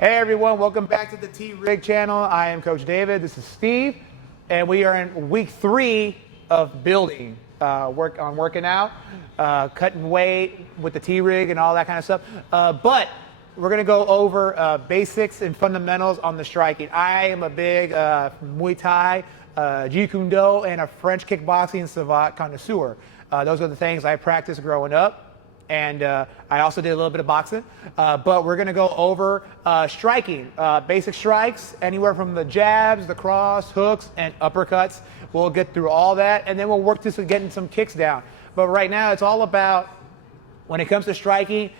Hey everyone, welcome back to the T-Rig channel. I am Coach David, this is Steve, and we are in week 3 of building, working out, cutting weight with the T-Rig and all that kind of stuff. But we're gonna go over basics and fundamentals on the striking. I am a big Muay Thai, Jeet Kune Do, and a French kickboxing savate connoisseur. Those are the things I practiced growing up. And I also did a little bit of boxing, but we're gonna go over striking, basic strikes, anywhere from the jabs, the cross, hooks, and uppercuts. We'll get through all that, and then we'll work to getting some kicks down. But right now, it's all about, when it comes to striking,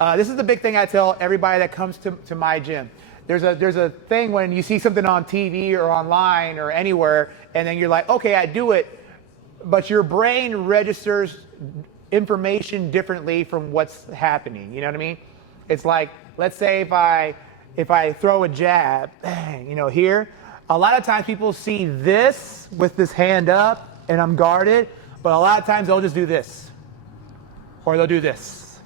this is the big thing I tell everybody that comes to my gym. There's a thing when you see something on TV or online or anywhere, and then you're like, okay, I do it, but your brain registers information differently from what's happening. You know what I mean? It's like, let's say if I throw a jab, here, a lot of times people see this with this hand up and I'm guarded, but a lot of times they'll just do this or they'll do this.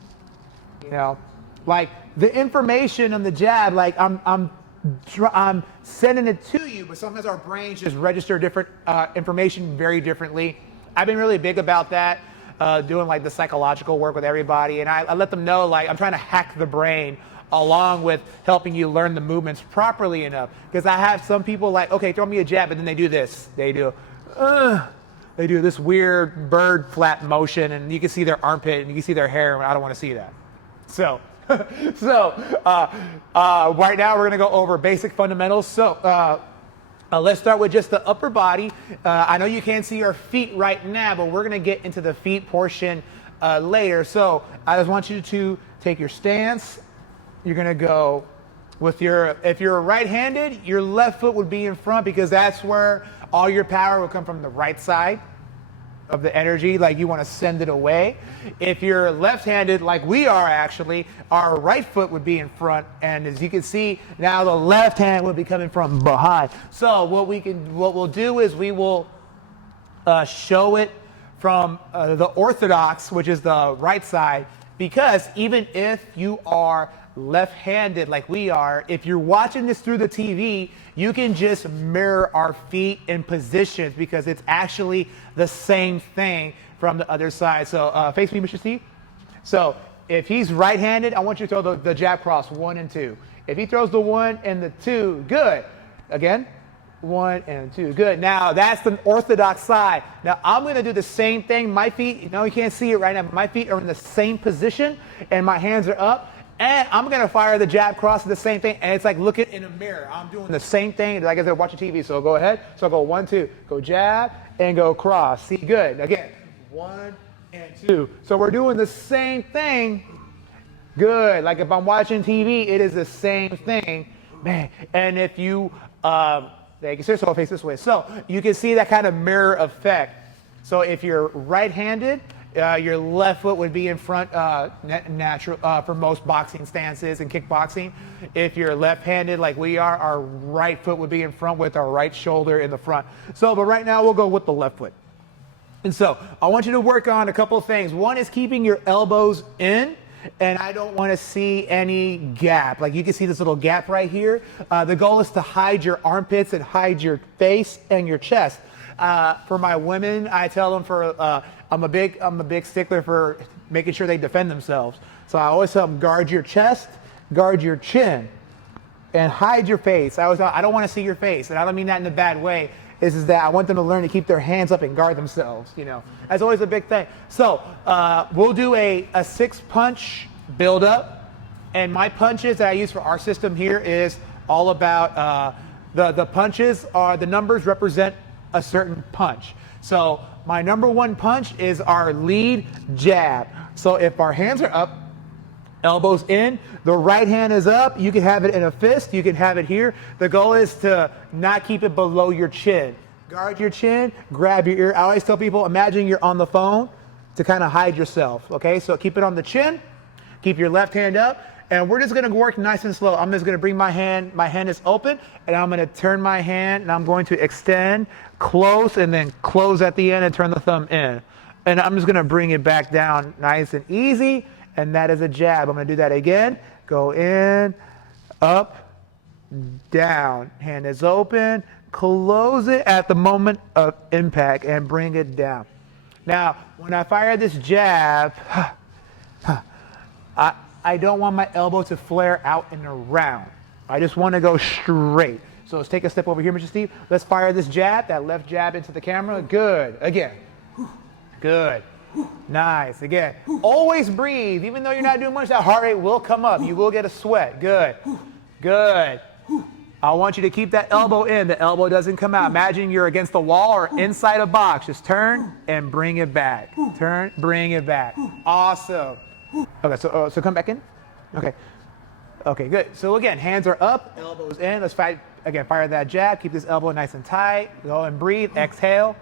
Like the information on the jab, like I'm sending it to you, but sometimes our brains just register different information very differently. I've been really big about that. Doing like the psychological work with everybody, and I let them know, like, I'm trying to hack the brain along with helping you learn the movements properly enough. Because I have some people like, okay, throw me a jab, and then they do this. They do this weird bird flap motion, and you can see their armpit and you can see their hair, and I don't want to see that. So, right now we're gonna go over basic fundamentals. So. Let's start with just the upper body. I know you can't see our feet right now, but we're gonna get into the feet portion later. So I just want you to take your stance. You're gonna go with if you're right-handed, your left foot would be in front because that's where all your power will come from, the right side of the energy, like you want to send it away. If you're left-handed, like we are actually, our right foot would be in front, and as you can see, now the left hand will be coming from behind. So what we'll do is we will show it from the orthodox, which is the right side, because even if you are left-handed like we are, if you're watching this through the TV, you can just mirror our feet in positions because it's actually the same thing from the other side. So face me, Mr. Steve. So if he's right-handed, I want you to throw the jab cross 1 and 2. If he throws the 1 and the 2, good. Again, 1 and 2, good. Now that's the orthodox side. Now I'm gonna do the same thing. My feet, you can't see it right now, but my feet are in the same position and my hands are up. And I'm gonna fire the jab cross, the same thing, and it's like looking in a mirror. I'm doing the same thing, like I said, watching TV. So go ahead. So go 1, 2, go jab and go cross. See, good. Again, 1 and 2. So we're doing the same thing. Good. Like if I'm watching TV, it is the same thing, man. And if you, they can so face this way. So you can see that kind of mirror effect. So if you're right-handed, your left foot would be in front natural for most boxing stances and kickboxing. If you're left-handed like we are, our right foot would be in front with our right shoulder in the front. So, but right now we'll go with the left foot. And so I want you to work on a couple of things. One is keeping your elbows in, and I don't want to see any gap. Like you can see this little gap right here. The goal is to hide your armpits and hide your face and your chest. For my women, I tell them I'm a big stickler for making sure they defend themselves. So I always tell them, guard your chest, guard your chin, and hide your face. I don't want to see your face, and I don't mean that in a bad way. Is that I want them to learn to keep their hands up and guard themselves. That's always a big thing. So we'll do a 6-punch build-up, and my punches that I use for our system here is all about the punches are the numbers represent a certain punch. So my number 1 punch is our lead jab. So if our hands are up, elbows in, the right hand is up, you can have it in a fist, you can have it here. The goal is to not keep it below your chin. Guard your chin, grab your ear. I always tell people, imagine you're on the phone to kind of hide yourself, okay? So keep it on the chin, keep your left hand up, and we're just gonna work nice and slow. I'm just gonna bring my hand is open, and I'm gonna turn my hand, and I'm going to extend, close, and then close at the end and turn the thumb in. And I'm just gonna bring it back down nice and easy, and that is a jab. I'm gonna do that again. Go in, up, down. Hand is open. Close it at the moment of impact and bring it down. Now, when I fire this jab, I don't want my elbow to flare out and around. I just want to go straight. So let's take a step over here, Mr. Steve. Let's fire this jab, that left jab into the camera. Good. Again. Good. Nice. Again. Always breathe. Even though you're not doing much, that heart rate will come up. You will get a sweat. Good. Good. I want you to keep that elbow in. The elbow doesn't come out. Imagine you're against the wall or inside a box. Just turn and bring it back. Turn, bring it back. Awesome. Okay, so come back in. Okay. Okay, good. So again, hands are up, elbows in. Let's fire that jab. Keep this elbow nice and tight. Go and breathe. Exhale.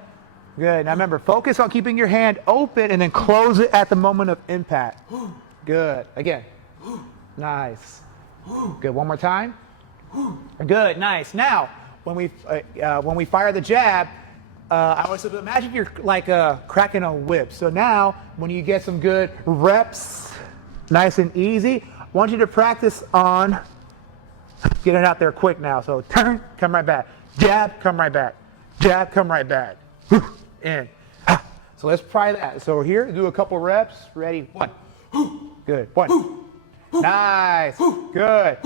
Good. Now remember, focus on keeping your hand open and then close it at the moment of impact. Good. Again. Nice. Good. One more time. Good. Nice. Now, when we fire the jab, I always imagine you're like cracking a whip. So now, when you get some good reps, nice and easy, I want you to practice on getting out there quick now. So turn, come right back. Jab, come right back. Jab, come right back. In. So let's try that. So here, do a couple reps. Ready? 1. Good. 1. Nice. Good.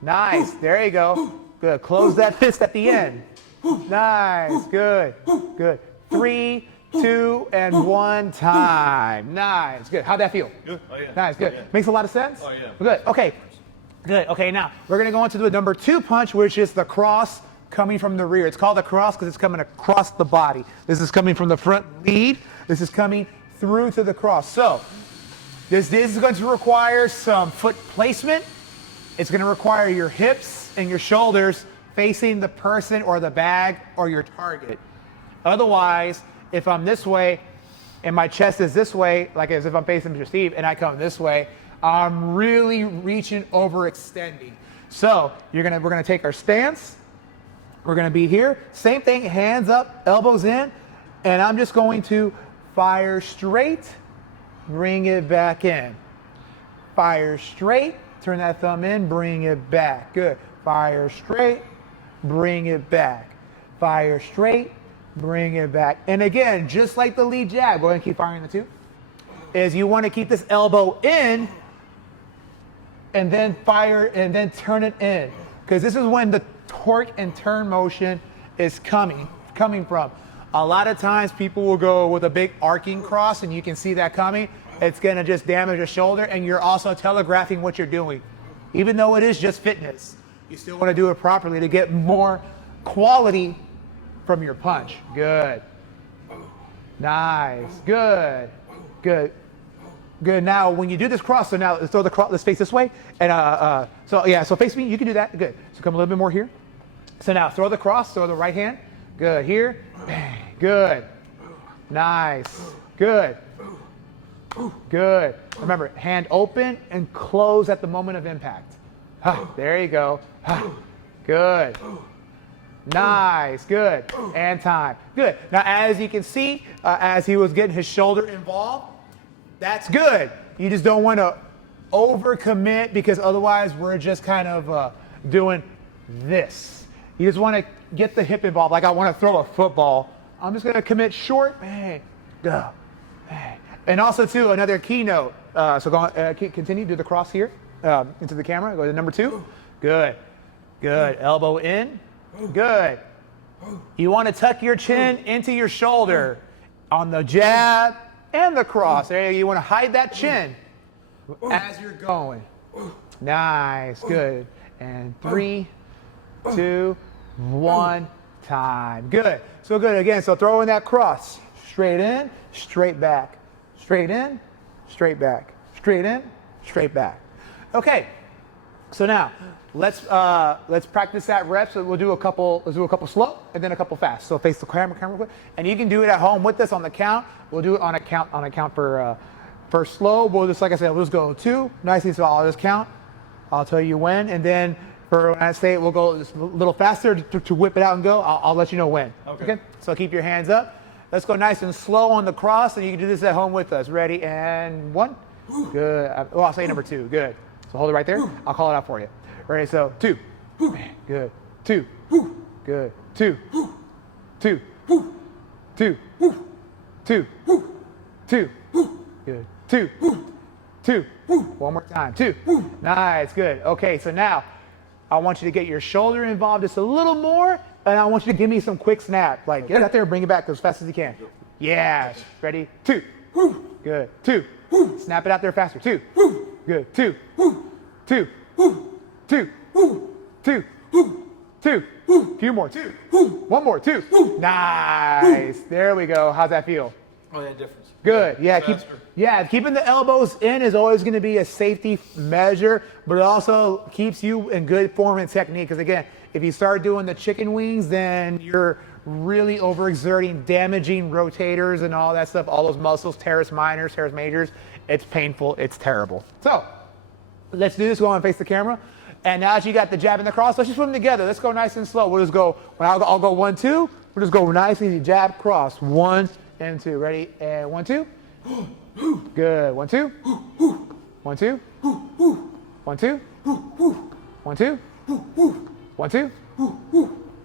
Nice. There you go. Good. Close that fist at the end. Nice. Good. Good. 3, 2, and 1 time. Nice. Good. How'd that feel? Good. Oh, yeah. Nice. Good. Oh, yeah. Makes a lot of sense? Oh, yeah. Good. Okay. Good. Okay, now we're going to go into the number 2 punch, which is the cross coming from the rear. It's called the cross because it's coming across the body. This is coming from the front lead. This is coming through to the cross. So this is going to require some foot placement. It's going to require your hips and your shoulders facing the person or the bag or your target. Otherwise, if I'm this way and my chest is this way, like as if I'm facing Mr. Steve, and I come this way, I'm really reaching, overextending. So we're gonna take our stance. We're gonna be here. Same thing, hands up, elbows in, and I'm just going to fire straight, bring it back in. Fire straight, turn that thumb in, bring it back. Good. Fire straight, bring it back. Fire straight, bring it back. And again, just like the lead jab, go ahead and keep firing the 2, is you want to keep this elbow in and then fire and then turn it in. Because this is when the torque and turn motion is coming from. A lot of times people will go with a big arcing cross and you can see that coming. It's going to just damage the shoulder and you're also telegraphing what you're doing. Even though it is just fitness, you still want to do it properly to get more quality from your punch. Good. Nice. Good. Good. Good. Now, when you do this cross, so now let's throw the cross. Let's face this way. And so face me. You can do that. Good. So come a little bit more here. So now throw the cross. Throw the right hand. Good. Here. Bang. Good. Nice. Good. Good. Remember, hand open and close at the moment of impact. There you go. Good. Nice. Good. And time. Good. Now, as you can see, as he was getting his shoulder involved, that's good. You just don't want to overcommit because otherwise we're just kind of doing this. You just want to get the hip involved. Like I want to throw a football. I'm just going to commit short. Bang. Go. Bang. And also, too, another keynote. So go on, continue. Do the cross here into the camera. Go to number 2. Good. Good. Elbow in. Good. You want to tuck your chin into your shoulder on the jab and the cross. There you want to hide that chin as you're going. Nice. Good. And 3, 2, 1 time. Good. So good. Again, so throw in that cross. Straight in, straight back. Straight in, straight back. Straight in, straight back. Okay. So now let's practice that rep. So we'll do a couple. Let's do a couple slow and then a couple fast. So face the camera quick, and you can do it at home with us on the count. We'll do it on a count for slow. We'll just, like I said, we'll just go 2 nicely. So I'll just count. I'll tell you when, and then for when I say it, we'll go just a little faster to whip it out and go. I'll let you know when. Okay. So keep your hands up. Let's go nice and slow on the cross, and you can do this at home with us. Ready? And 1. Good. I'll say number 2. Good. So hold it right there. I'll call it out for you. Ready, so 2. Good. 2. Good. 2. 2. 2. 2. 2. Good. 2. 2. One more time. 2. Nice. Good. Okay, so now I want you to get your shoulder involved just a little more, and I want you to give me some quick snap. Like, get out there and bring it back as fast as you can. Yeah. Ready? 2. Good. 2. Snap it out there faster. 2. Good. 2. 2. 2. 2. 2. Few more. 2. One more. 2. Nice. There we go. How's that feel? Oh, yeah, difference. Good. Yeah, keeping the elbows in is always going to be a safety measure, but it also keeps you in good form and technique. Because again, if you start doing the chicken wings, then you're really overexerting, damaging rotators and all that stuff, all those muscles, teres minors, teres majors. It's painful. It's terrible. So let's do this. Go on, face the camera. And now that you got the jab and the cross, let's just put them together. Let's go nice and slow. We'll just go, I'll go 1, 2. We'll just go nice, easy, jab, cross. 1 and 2. Ready? And 1, 2. Good. 1, 2. 1, 2. 1, 2. 1, 2. 1, 2.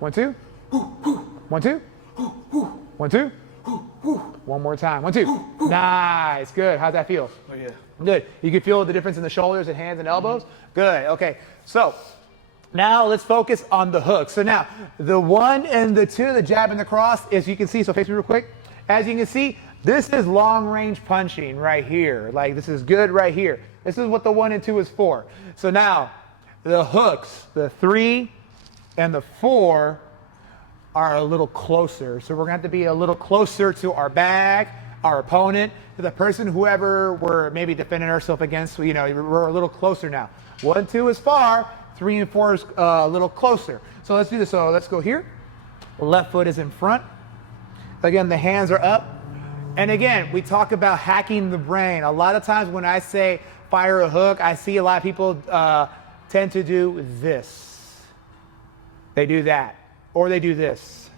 1, 2. 1, 2. 1, 2. One more time. 1, 2. Nice. Good. How's that feel? Oh, yeah. Good. You can feel the difference in the shoulders and hands and elbows? Good. Okay. So now let's focus on the hook. So now the 1 and the 2, the jab and the cross, as you can see, so face me real quick. As you can see, this is long range punching right here. Like this is good right here. This is what the 1 and 2 is for. So now the hooks, the 3 and the 4 are a little closer. So we're gonna have to be a little closer to our bag, our opponent, to the person, whoever we're maybe defending ourselves against. You know, we're a little closer now. 1, 2 is far, 3 and 4 is a little closer. So let's do this. So let's go here. Left foot is in front. Again, the hands are up. And again, we talk about hacking the brain. A lot of times when I say fire a hook, I see a lot of people tend to do this. They do that. Or they do this.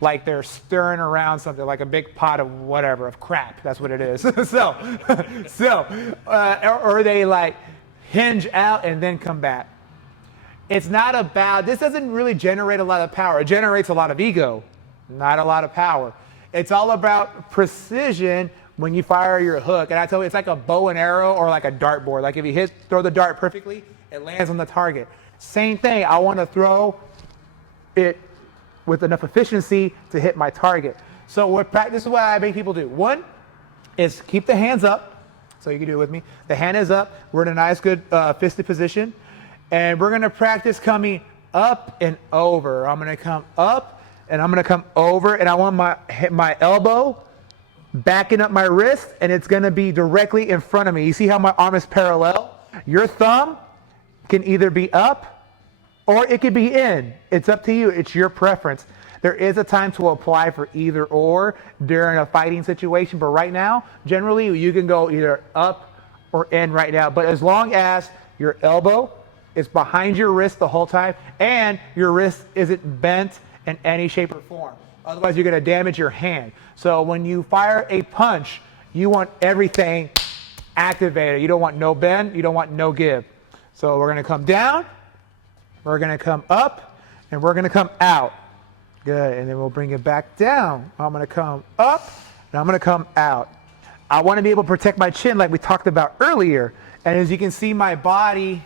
Like they're stirring around something, like a big pot of whatever, of crap. That's what it is. Or they like hinge out and then come back. It's not about, this doesn't really generate a lot of power. It generates a lot of ego, not a lot of power. It's all about precision when you fire your hook. And I tell you, it's like a bow and arrow or like a dartboard. Like if you throw the dart perfectly, it lands on the target. Same thing, I want to throw it with enough efficiency to hit my target. So this is what I make people do. 1 is keep the hands up. So you can do it with me. The hand is up. We're in a nice, good fisted position. And we're going to practice coming up and over. I'm going to come up and I'm going to come over. And I want my elbow backing up my wrist. And it's going to be directly in front of me. You see how my arm is parallel? Your thumb can either be up or it could be in. It's up to you. It's your preference. There is a time to apply for either or during a fighting situation. But right now, generally, you can go either up or in right now. But as long as your elbow is behind your wrist the whole time and your wrist isn't bent in any shape or form. Otherwise, you're going to damage your hand. So when you fire a punch, you want everything activated. You don't want no bend. You don't want no give. So we're going to come down. We're going to come up, and we're going to come out. Good, and then we'll bring it back down. I'm going to come up, and I'm going to come out. I want to be able to protect my chin like we talked about earlier. And as you can see, my body,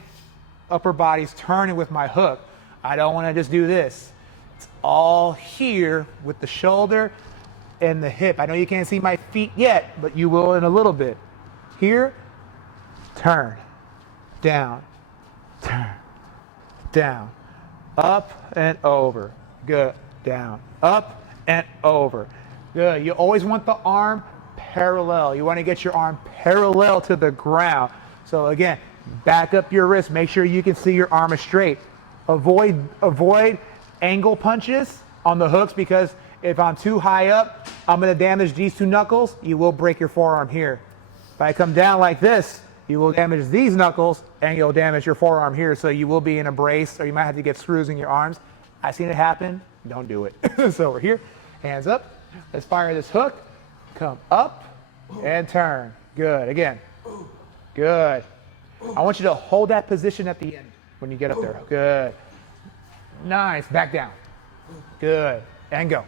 upper body's turning with my hook. I don't want to just do this. It's all here with the shoulder and the hip. I know you can't see my feet yet, but you will in a little bit. Here, turn, down, turn. Down, up and over. Good. Down, up and over. Good. You always want the arm parallel. You want to get your arm parallel to the ground. So again, back up your wrist. Make sure you can see your arm is straight. Avoid angle punches on the hooks because if I'm too high up, I'm going to damage these 2 knuckles. You will break your forearm here. If I come down like this, you will damage these knuckles and you'll damage your forearm here. So you will be in a brace or you might have to get screws in your arms. I've seen it happen. Don't do it. So we're here. Hands up. Let's fire this hook. Come up and turn. Good. Again. Good. I want you to hold that position at the end. when you get up there. Good. Nice. Back down. Good. And go.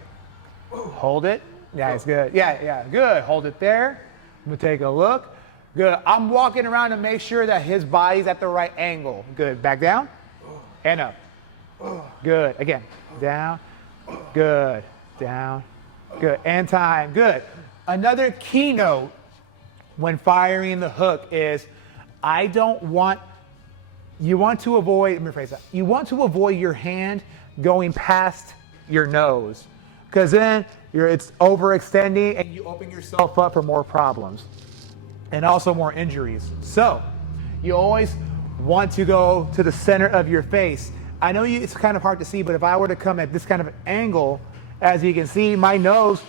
Hold it. Nice. Good. Yeah. Good. Hold it there. We'll take a look. Good. I'm walking around to make sure that his body's at the right angle. Good. Back down. And up. Good. Again. Down. Good. Down. Good. And time. Good. Another keynote when firing the hook is you want to avoid, let me rephrase that. You want to avoid your hand going past your nose, because then it's overextending and you open yourself up for more problems and also more injuries. So you always want to go to the center of your face. I know it's kind of hard to see, but if I were to come at this kind of angle, as you can see, my nose,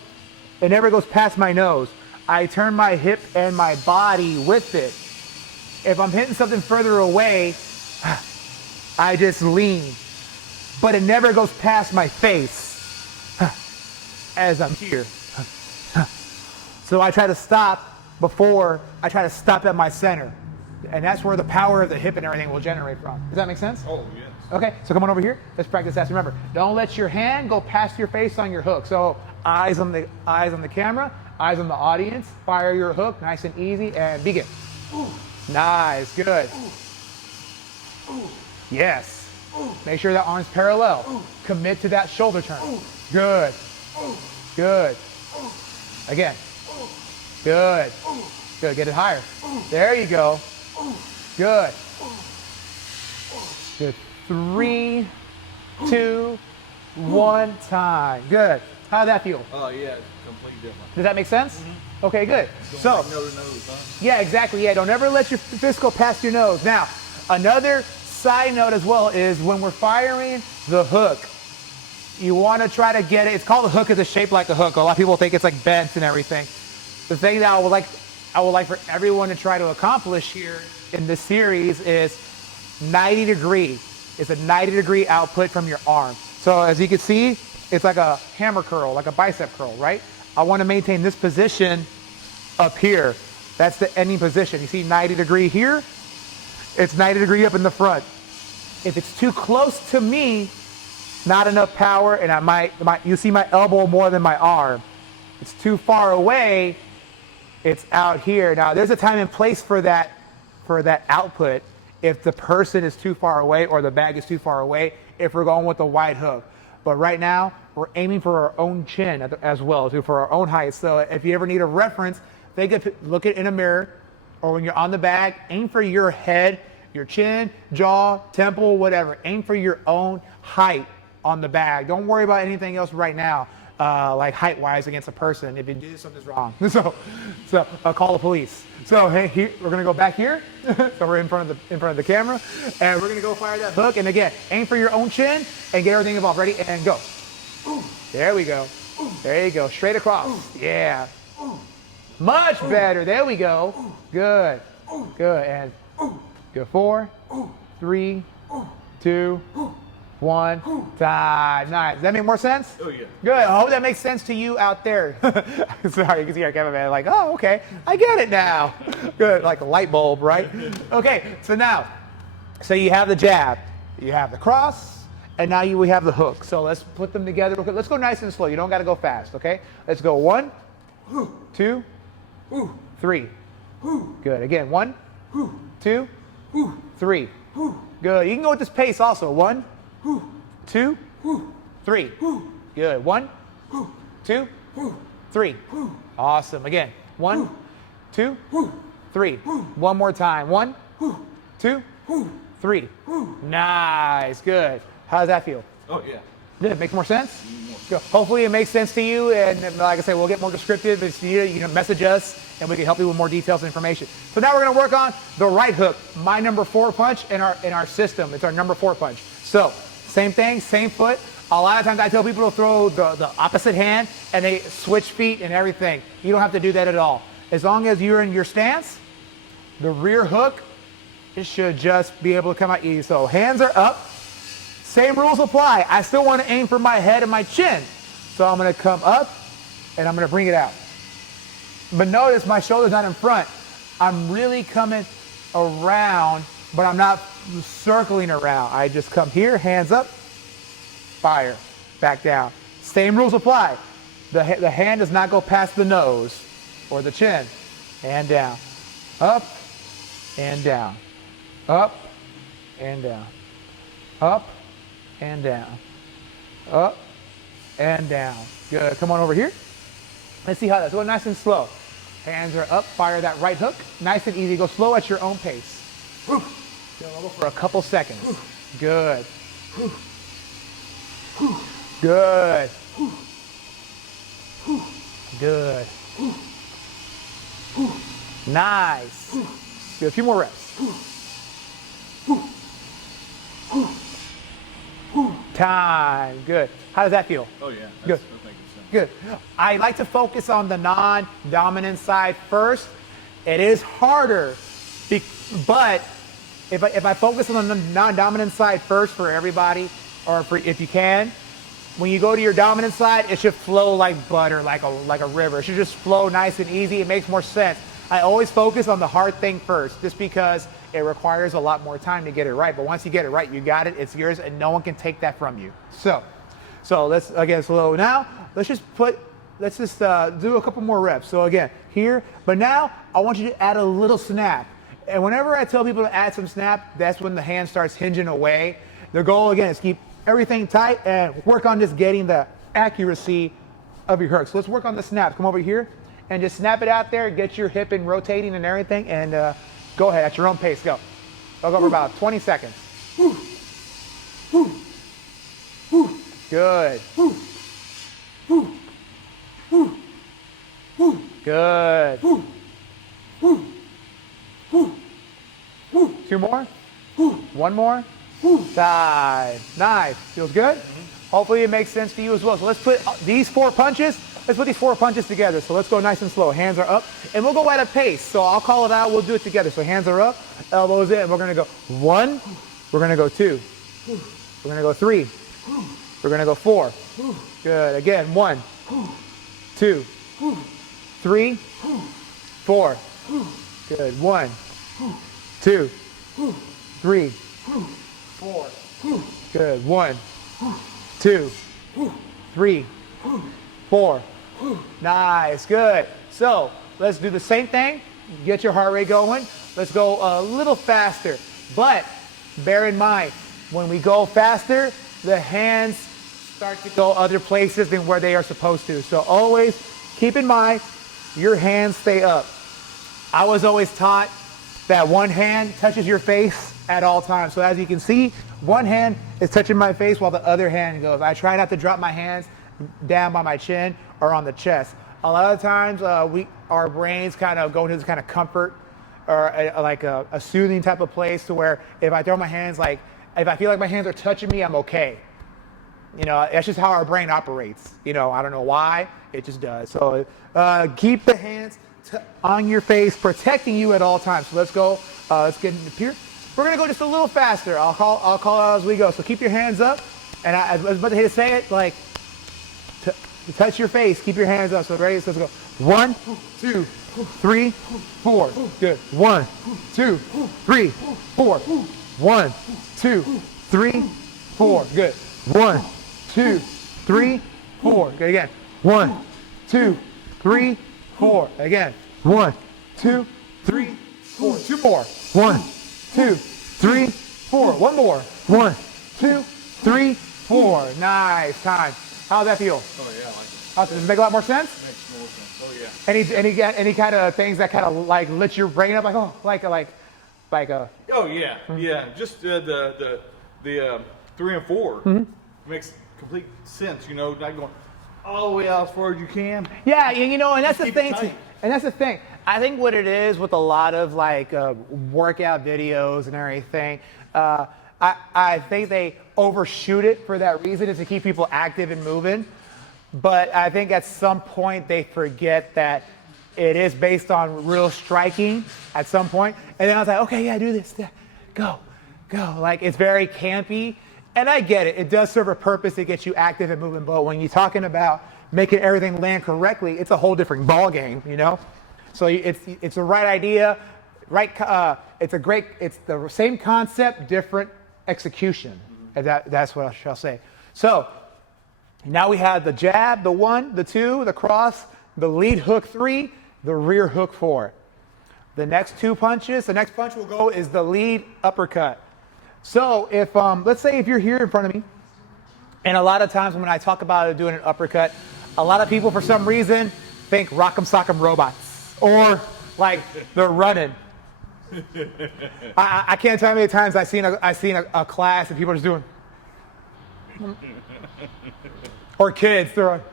it never goes past my nose. I turn my hip and my body with it. If I'm hitting something further away, I just lean, but it never goes past my face as I'm here. So I try to stop at my center. And that's where the power of the hip and everything will generate from. Does that make sense? Oh, yes. Okay, so come on over here. Let's practice that. So remember, don't let your hand go past your face on your hook. So eyes on the camera, eyes on the audience. Fire your hook, nice and easy, and begin. Ooh. Nice, good. Ooh. Ooh. Yes. Ooh. Make sure that arm's parallel. Ooh. Commit to that shoulder turn. Ooh. Good. Ooh. Good. Ooh. Again. Ooh. Good. Ooh. Good. Get it higher. Ooh. There you go. Ooh. Good. Good. 3, 2, 1, time. Good. How did that feel? Oh, yeah, it's completely different. Does that make sense? Mm-hmm. Okay, good. So, nose to nose, huh? Yeah, exactly. Yeah, don't ever let your fist go past your nose. Now, another side note as well is when we're firing the hook, you want to try to get it. It's called a hook. It's a shape like a hook. A lot of people think it's like bent and everything. The thing that I would like for everyone to try to accomplish here in this series is 90 degree. It's a 90-degree output from your arm. So as you can see, it's like a hammer curl, like a bicep curl, right? I want to maintain this position up here. That's the ending position. You see 90 degree here? It's 90 degree up in the front. If it's too close to me, not enough power, and you see my elbow more than my arm. It's too far away, it's out here. Now there's a time and place for that output. If the person is too far away or the bag is too far away, if we're going with the wide hook. But right now, we're aiming for our own chin as well, too, for our own height. So if you ever need a reference, look in a mirror, or when you're on the bag, aim for your head, your chin, jaw, temple, whatever. Aim for your own height on the bag. Don't worry about anything else right now, like height-wise against a person. If you do, something's wrong. So call the police. So hey, we're gonna go back here. So we're in front of the camera, and we're gonna go fire that hook. And again, aim for your own chin and get everything involved. Ready and go. There we go. There you go. Straight across. Yeah. Much better. There we go. Good. Good. And good. 4, 3, 2, 1, time. Nice. Does that make more sense? Oh, yeah. Good. I hope that makes sense to you out there. Sorry, you can see our cameraman like, oh, okay. I get it now. Good. Like a light bulb, right? Okay. So you have the jab, you have the cross, and now we have the hook. So let's put them together. Okay. Let's go nice and slow. You don't got to go fast, okay? Let's go 1, 2, 3. Good. Again, 1, 2, 3. Good. You can go with this pace also. 1, 2, 3. Good. 1, 2, 3. Awesome. Again. 1, 2, 3. One more time. 1, 2, 3. Nice. Good. How does that feel? Oh, yeah. Did it make more sense? Good. Hopefully it makes sense to you. And like I said, we'll get more descriptive. If you need it, you can message us and we can help you with more details and information. So now we're going to work on the right hook, my number 4 punch in our system. It's our number 4 punch. So same thing, same foot. A lot of times I tell people to throw the opposite hand and they switch feet and everything. You don't have to do that at all. As long as you're in your stance, the rear hook, it should just be able to come out easy. So hands are up. Same rules apply. I still want to aim for my head and my chin. So I'm going to come up and I'm going to bring it out. But notice my shoulder's not in front. I'm really coming around but I'm not circling around. I just come here, hands up, fire, back down. Same rules apply. The hand does not go past the nose or the chin. And down, up and down, up and down, up and down, up and down. Good. Come on over here. Let's see how that's going. Nice and slow. Hands are up. Fire that right hook. Nice and easy. Go slow at your own pace. Go for a couple seconds. Good. Good. Good. Nice. Do a few more reps. Time. Good. How does that feel? Oh yeah. Good. That makes sense. Good. I like to focus on the non-dominant side first. It is harder, but if I focus on the non-dominant side first for everybody, or if you can, when you go to your dominant side, it should flow like butter, like a river. It should just flow nice and easy. It makes more sense. I always focus on the hard thing first, just because it requires a lot more time to get it right. But once you get it right, you got it. It's yours, and no one can take that from you. So let's again slow now. Let's just do a couple more reps. So again, here, but now I want you to add a little snap. And whenever I tell people to add some snap, that's when the hand starts hinging away. The goal again is keep everything tight and work on just getting the accuracy of your hook. So let's work on the snaps. Come over here and just snap it out there. Get your hip and rotating and everything, and go ahead at your own pace. Go. I'll go for about 20 seconds. Good. Good. 2 more. 1 more. 5. Nice. Feels good? Hopefully it makes sense to you as well. So let's put these 4 punches together. So let's go nice and slow. Hands are up, and we'll go at a pace. So I'll call it out. We'll do it together. So hands are up, elbows in. We're going to go 1. We're going to go 2. We're going to go 3. We're going to go 4. Good. Again, 1, 2, 3, 4. Good. 1, 2, 3, 4. Good. 1, 2, 3, 4. Nice. Good. So let's do the same thing. Get your heart rate going. Let's go a little faster. But bear in mind, when we go faster, the hands start to go other places than where they are supposed to. So always keep in mind, your hands stay up. I was always taught that one hand touches your face at all times. So as you can see, one hand is touching my face while the other hand goes. I try not to drop my hands down by my chin or on the chest. A lot of times our brains kind of go into this kind of comfort or a soothing type of place to where if I throw my hands, like if I feel like my hands are touching me, I'm okay. You know, that's just how our brain operates. You know, I don't know why, it just does. So keep the hands on your face, protecting you at all times. So let's go, let's get into here. We're gonna go just a little faster. I'll call out as we go. So keep your hands up, and I was about to say it, like, to touch your face, keep your hands up. So ready, so let's go. 1, 2, 3, 4. Good. 1, 2, 3, 4. 1, 2, 3, 4. Good. 1, 2, 3, 4. Good again. 1, 2, 3, 4. Again. 1, 2, 3, 4. 2 more. 1, 2, 3, 4. 1 more. 1, 2, 3, 4. Nice. Time. How's that feel? Oh yeah, I like it. Does it make a lot more sense? Makes more sense. Oh yeah. Any kind of things that kind of like lit your brain up, like like a. Oh yeah, yeah. Just the 3 and 4 makes complete sense. You know, not going all the way out as far as you can. Yeah, you know, and that's the Keep it thing. tight. And that's the thing. I think what it is with a lot of like workout videos and everything, I think they overshoot it for that reason, is to keep people active and moving. But I think at some point they forget that it is based on real striking at some point. And then I was like, okay, yeah, do this. Go. Like, it's very campy. And I get it. It does serve a purpose to get you active and moving. But when you're talking about making everything land correctly, it's a whole different ball game, you know? So it's the right idea. right? It's the same concept, different execution. And that's what I shall say. So now we have the jab, the 1, the 2, the cross, the lead hook 3, the rear hook 4. The next 2 punches, the next punch we'll go is the lead uppercut. So if, let's say if you're here in front of me, and a lot of times when I talk about doing an uppercut, a lot of people for some reason think rock'em sock'em robots, or like they're running. I can't tell you how many times I've seen a class and people are just doing, or kids, they're like,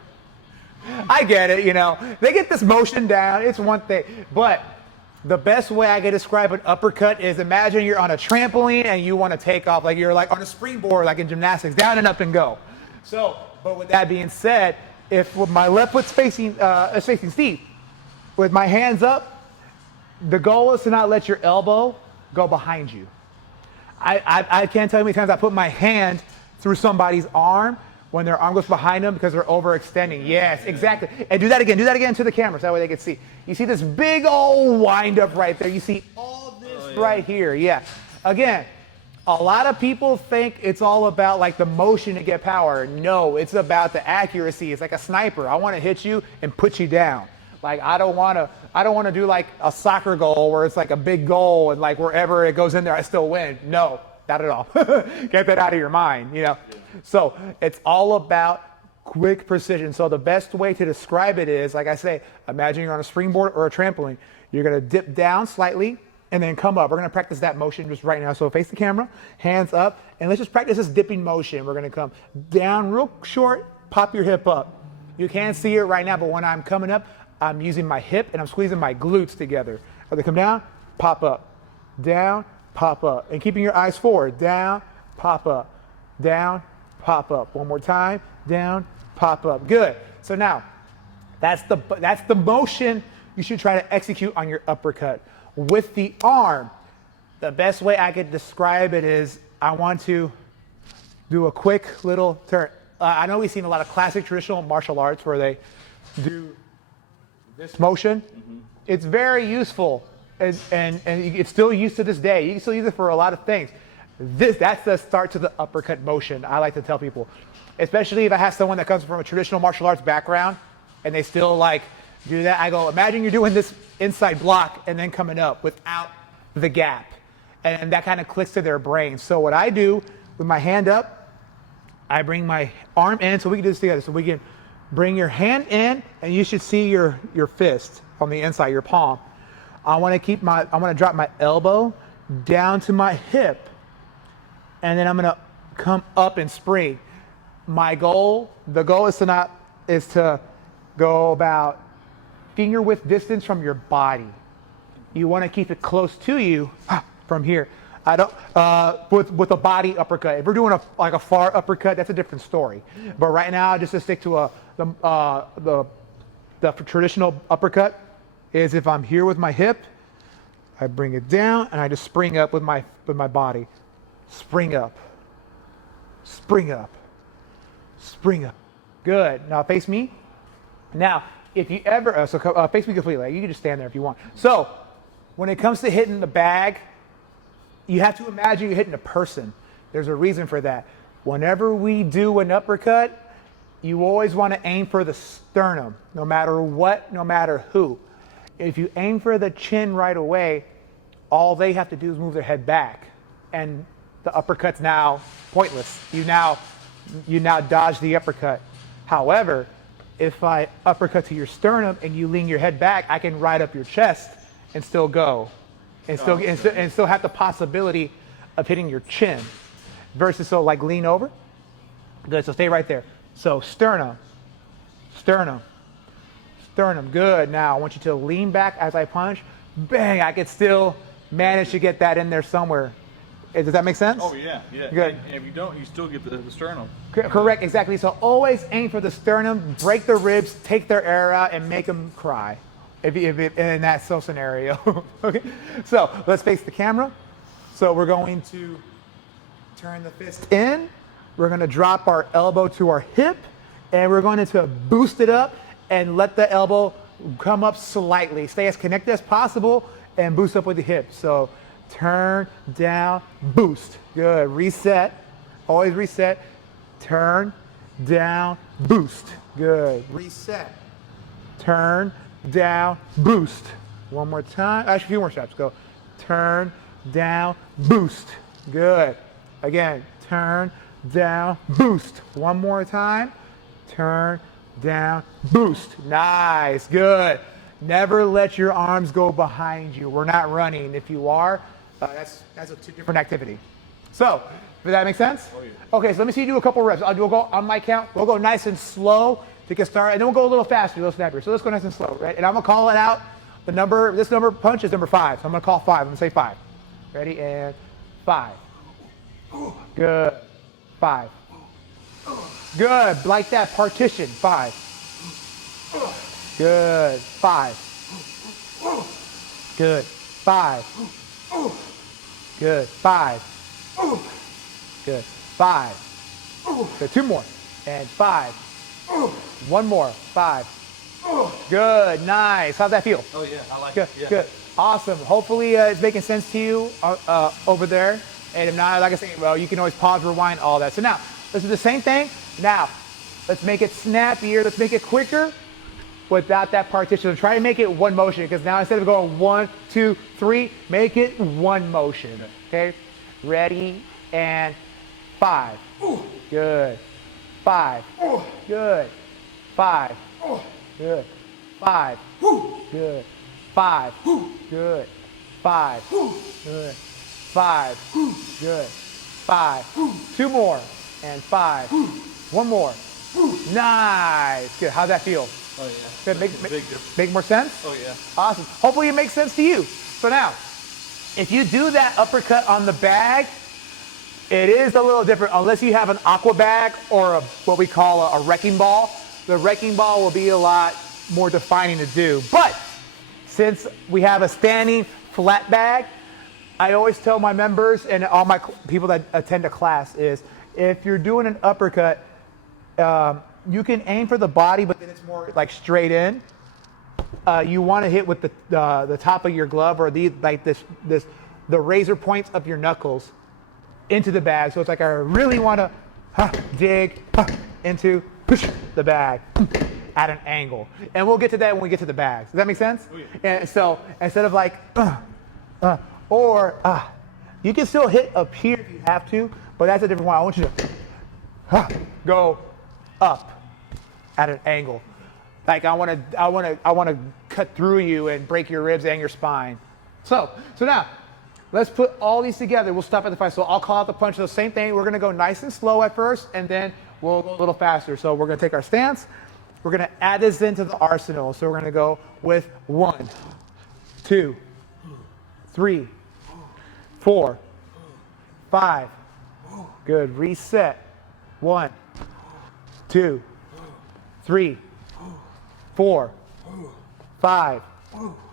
I get it, they get this motion down, it's one thing, but the best way I can describe an uppercut is imagine you're on a trampoline and you want to take off, like you're like on a springboard, like in gymnastics, down and up and go. So, but with that being said, if my left foot's facing Steve, with my hands up, the goal is to not let your elbow go behind you. I can't tell you how many times I put my hand through somebody's arm when their arm goes behind them because they're overextending. Yes, exactly. And do that again to the camera so that way they can see. You see this big old wind up right there. You see all this right here. Yeah. Again, a lot of people think it's all about like the motion to get power. No, it's about the accuracy. It's like a sniper. I want to hit you and put you down. Like I don't want to do like a soccer goal where it's like a big goal and like wherever it goes in there I still win. No, not at all. Get that out of your mind, Yeah. So it's all about quick precision. So the best way to describe it is, like I say, imagine you're on a springboard or a trampoline. You're going to dip down slightly and then come up. We're going to practice that motion just right now. So face the camera, hands up, and let's just practice this dipping motion. We're going to come down real short, pop your hip up. You can't see it right now, but when I'm coming up, I'm using my hip and I'm squeezing my glutes together. As they come down, pop up, and keeping your eyes forward. Down, pop up, down, pop up. One more time, down, pop up. Good. So now, that's the motion you should try to execute on your uppercut. With the arm, the best way I could describe it is I want to do a quick little turn. I know we've seen a lot of classic traditional martial arts where they do this motion. It's very useful, and it's still used to this day. You can still use it for a lot of things. That's the start to the uppercut motion, I like to tell people. Especially if I have someone that comes from a traditional martial arts background and they still like do that. I go, imagine you're doing this inside block and then coming up without the gap. And that kind of clicks to their brain. So what I do with my hand up, I bring my arm in, so we can do this together. So we can bring your hand in and you should see your fist on the inside, your palm. I want to drop my elbow down to my hip. And then I'm going to come up and spring. The goal is to go about finger width distance from your body. You want to keep it close to you from here. With a body uppercut. If we're doing a far uppercut, that's a different story. But right now, just to stick to the traditional uppercut, is if I'm here with my hip, I bring it down and I just spring up with my body. Spring up, spring up, spring up. Good. Now face me. Now, if you ever, face me completely. You can just stand there if you want. So, when it comes to hitting the bag, you have to imagine you're hitting a person. There's a reason for that. Whenever we do an uppercut, you always want to aim for the sternum, no matter what, no matter who. If you aim for the chin right away, all they have to do is move their head back. And the uppercut's now pointless. You now dodge the uppercut. However, if I uppercut to your sternum and you lean your head back, I can ride up your chest and still go, and still have the possibility of hitting your chin. Versus like lean over. Good. So stay right there. So sternum, sternum, sternum. Good. Now I want you to lean back as I punch. Bang! I can still manage to get that in there somewhere. Does that make sense? Oh, yeah. Good. And if you don't, you still get the sternum. Correct, exactly. So always aim for the sternum, break the ribs, take their air out, and make them cry. If in that scenario. Okay. So let's face the camera. So we're going to turn the fist in. We're going to drop our elbow to our hip, and we're going to boost it up and let the elbow come up slightly. Stay as connected as possible, and boost up with the hips. So turn, down, boost. Good. Reset. Always reset. Turn, down, boost. Good. Reset. Turn, down, boost. One more time. Actually, a few more steps. Go. Turn, down, boost. Good. Again, turn, down, boost. One more time. Turn, down, boost. Nice. Good. Never let your arms go behind you. We're not running. If you are, that's a different activity. So, does that make sense? Oh, yeah. Okay, so let me see you do a couple reps. We'll go on my count. We'll go nice and slow to get started, and then we'll go a little faster, a little snappier. So let's go nice and slow, right? And I'm gonna call it out. This number punch is number 5. So I'm gonna call 5. I'm gonna say 5. Ready? And 5. Good. 5. Good. Like that. Partition. 5. Good. 5. Good. 5. Good. 5. Good. 5. Good. 2 more. And 5. 1 more. 5. Good. Nice. How's that feel? Oh yeah, I like Good. it. Yeah. Good. Awesome. Hopefully it's making sense to you over there. And if not, like I say, well, you can always pause, rewind, all that. So now, let's do the same thing. Now, let's make it snappier. Let's make it quicker without that partition. So try to make it one motion, because now instead of going 1, 2, 3, make it one motion. Okay? Ready? And 5. Good. 5. Good. 5. Good. 5. Good. 5. Good. 5. Good. 5. Good. 5. 2 more. And 5. 1 more. Nice. Good. How's that feel? Oh yeah. Good. Big difference. Make more sense? Oh yeah. Awesome. Hopefully it makes sense to you. So now, if you do that uppercut on the bag, it is a little different unless you have an aqua bag or what we call a wrecking ball. The wrecking ball will be a lot more defining to do. But since we have a standing flat bag, I always tell my members and all my people that attend a class is, if you're doing an uppercut, you can aim for the body, but then it's more like straight in. You want to hit with the top of your glove or the razor points of your knuckles into the bag. So it's like I really want to dig into the bag at an angle. And we'll get to that when we get to the bags. Does that make sense? Oh, yeah. And so instead of like, you can still hit up here if you have to, but that's a different one. I want you to go up at an angle. Like I want to cut through you and break your ribs and your spine. So now, let's put all these together. We'll stop at the 5. So I'll call out the punch. The same thing. We're going to go nice and slow at first, and then we'll go a little faster. So we're going to take our stance. We're going to add this into the arsenal. So we're going to go with 1, 2, 3, 4, 5. Good. Reset. 1, 2, 3, 4, 5.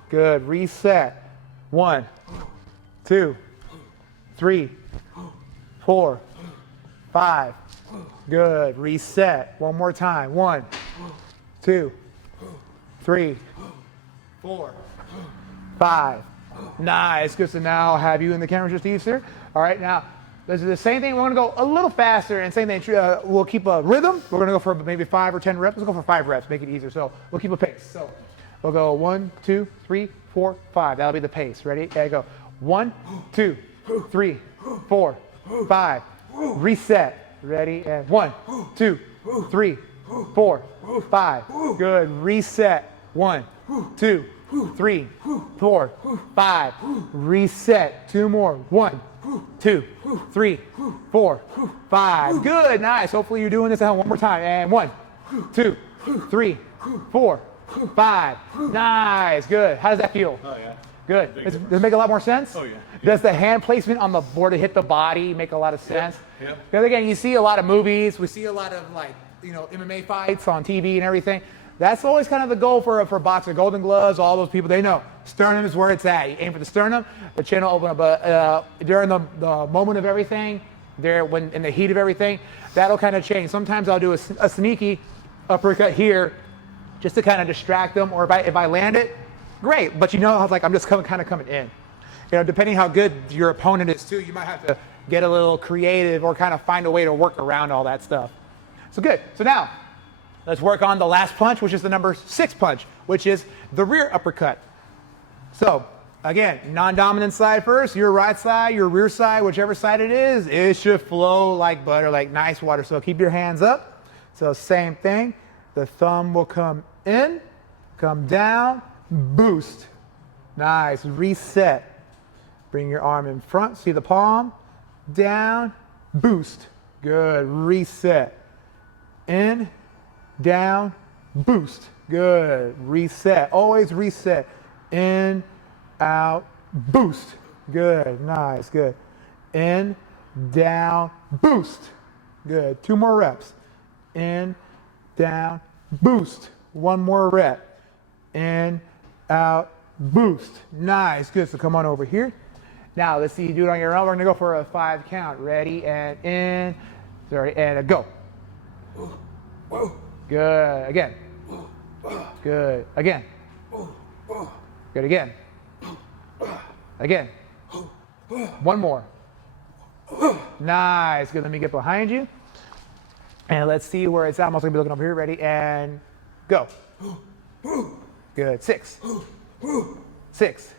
Good. Reset. 1, 2, 3, 4, 5. Good. Reset. One more time. 1, 2, 3, 4, 5. Nice. Good. So now I'll have you in the camera, just Steve, sir. All right. Now, let's do the same thing. We're going to go a little faster, and same thing. We'll keep a rhythm. We're going to go for maybe 5 or 10 reps. Let's go for 5 reps. Make it easier. So we'll keep a pace. So we'll go 1, 2, 3, 4, 5. That'll be the pace. Ready? And go 1, 2, 3, 4, 5. Reset. Ready? And 1, 2, 3, 4, 5. Good. Reset. 1, 2, 3, 4, 5. Reset. 2 more. 1, 2, 3, 4, 5. Good. Nice. Hopefully you're doing this at home. One more time. And 1, 2, 3, 4, 5. Nice. Good. How does that feel? Oh yeah. Good. Does it make a lot more sense? Oh yeah. Does the hand placement on the board to hit the body make a lot of sense? Yep. Because again, you see a lot of movies. We see a lot of MMA fights on TV and everything. That's always kind of the goal for a boxer. Golden gloves, all those people, they know sternum is where it's at. You aim for the sternum, the chin will open up. But during the moment of everything, when in the heat of everything, that'll kind of change. Sometimes I'll do a sneaky uppercut here just to kind of distract them. Or if I land it, great. But you know, I was like, I'm just kind of coming in. You know, depending how good your opponent is too, you might have to get a little creative or kind of find a way to work around all that stuff. So good. So now, let's work on the last punch, which is the number 6 punch, which is the rear uppercut. So again, non-dominant side first, your right side, your rear side, whichever side it is, it should flow like butter, like nice water. So keep your hands up. So same thing. The thumb will come in, come down, boost. Nice, reset. Bring your arm in front, see the palm, down, boost. Good, reset. In, down, boost. Good, reset. Always reset. In, out, boost. Good, nice, good. In, down, boost. Good, 2 more reps. In, down, boost. 1 more rep. In, out, boost. Nice, good. So come on over here. Now let's see you do it on your own. We're gonna go for a 5 count. Ready, and in, sorry, and a go. Good, again. Good, again. Good, again. Again. 1 more. Nice, good. Let me get behind you. And let's see where it's at. I'm also gonna be looking over here. Ready, and go. Good, 6. 6.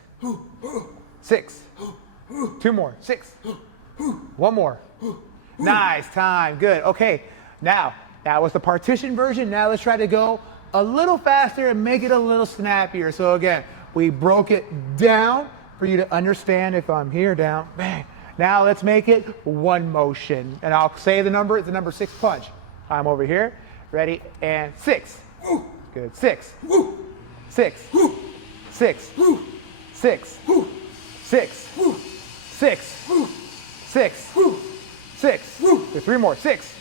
6. 2 more. 6. 1 more. Nice, time, good. Okay, now, that was the partition version. Now let's try to go a little faster and make it a little snappier. So again, we broke it down for you to understand. If I'm here, down, bang. Now let's make it 1 motion. And I'll say the number, it's the number 6 punch. I'm over here, ready, and 6. Good, 6. 6. 6. 6. 6. 6. 6. 6. Good, 3 more. 6.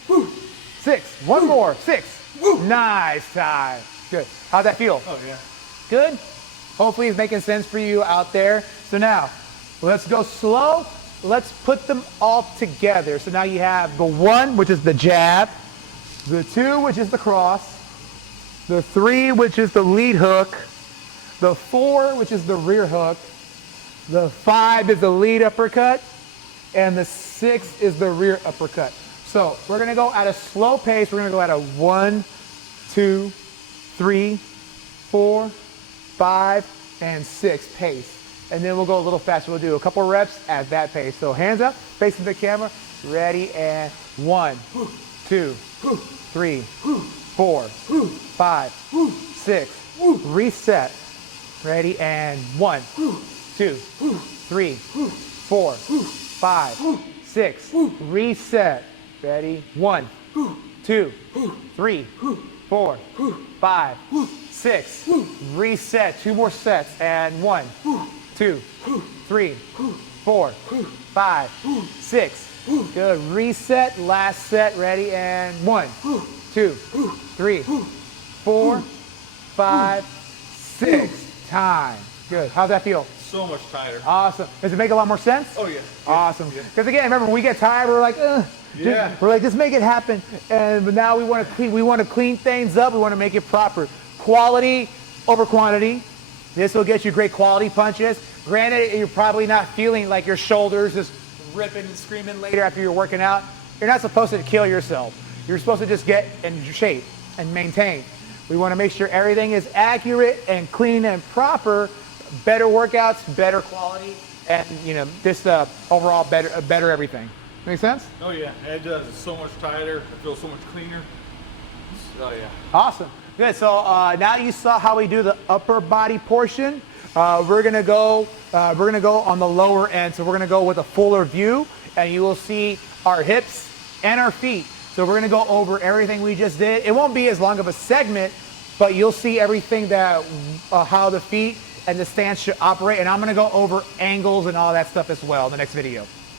6. 1 more. 6. Nice time. Good. How'd that feel? Oh, yeah. Good? Hopefully it's making sense for you out there. So now, let's go slow. Let's put them all together. So now you have the 1, which is the jab, the 2, which is the cross, the 3, which is the lead hook, the 4, which is the rear hook, the 5 is the lead uppercut, and the 6 is the rear uppercut. So we're gonna go at a slow pace. We're gonna go at a 1, 2, 3, 4, 5, and 6 pace. And then we'll go a little faster. We'll do a couple reps at that pace. So hands up, facing the camera, ready, and 1, 2, 3, 4, 5, 6, reset. Ready, and 1, 2, 3, 4, 5, 6, reset. Ready, 1, 2, 3, 4, 5, 6, reset. 2 more sets, and 1, 2, 3, 4, 5, 6. Good. Reset. Last set. Ready, and 1, 2, 3, 4, 5, 6. Time. Good. How's that feel? So much tighter. Awesome. Does it make a lot more sense? Oh, yeah. Awesome. Because again, remember, when we get tired, we're like, Yeah. we're like, just make it happen. But now we want to clean things up. We want to make it proper. Quality over quantity. This will get you great quality punches. Granted, you're probably not feeling like your shoulders just ripping and screaming later after you're working out. You're not supposed to kill yourself. You're supposed to just get in shape and maintain. We want to make sure everything is accurate and clean and proper. Better workouts, better quality, and this overall better everything. Make sense? Oh yeah, it does. It's so much tighter. It feels so much cleaner. Oh yeah. Awesome. Good. So now you saw how we do the upper body portion. We're gonna go on the lower end. So we're gonna go with a fuller view, and you will see our hips and our feet. So we're gonna go over everything we just did. It won't be as long of a segment, but you'll see everything that how the feet and the stance should operate. And I'm gonna go over angles and all that stuff as well in the next video.